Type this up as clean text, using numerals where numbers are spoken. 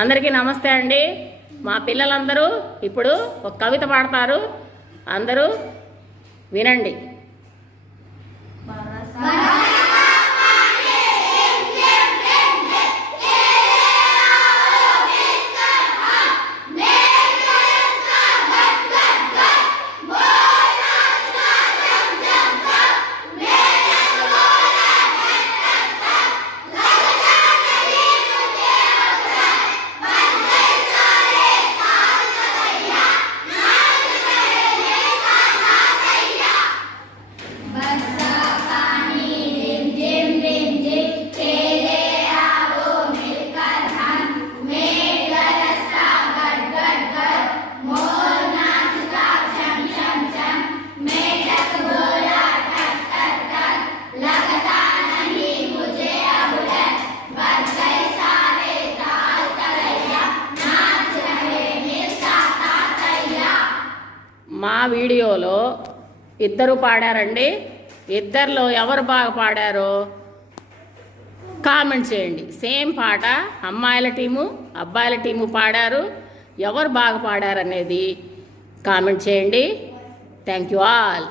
అందరికీ నమస్తే అండి. మా పిల్లలందరూ ఇప్పుడు ఒక కవిత పాడతారు, అందరూ వినండి. మా వీడియోలో ఇద్దరు పాడారండి. ఇద్దరిలో ఎవరు బాగా పాడారో కామెంట్ చేయండి. సేమ్ పాట అమ్మాయిల టీము అబ్బాయిల టీము పాడారు. ఎవరు బాగా పాడారనేది కామెంట్ చేయండి. Thank you all.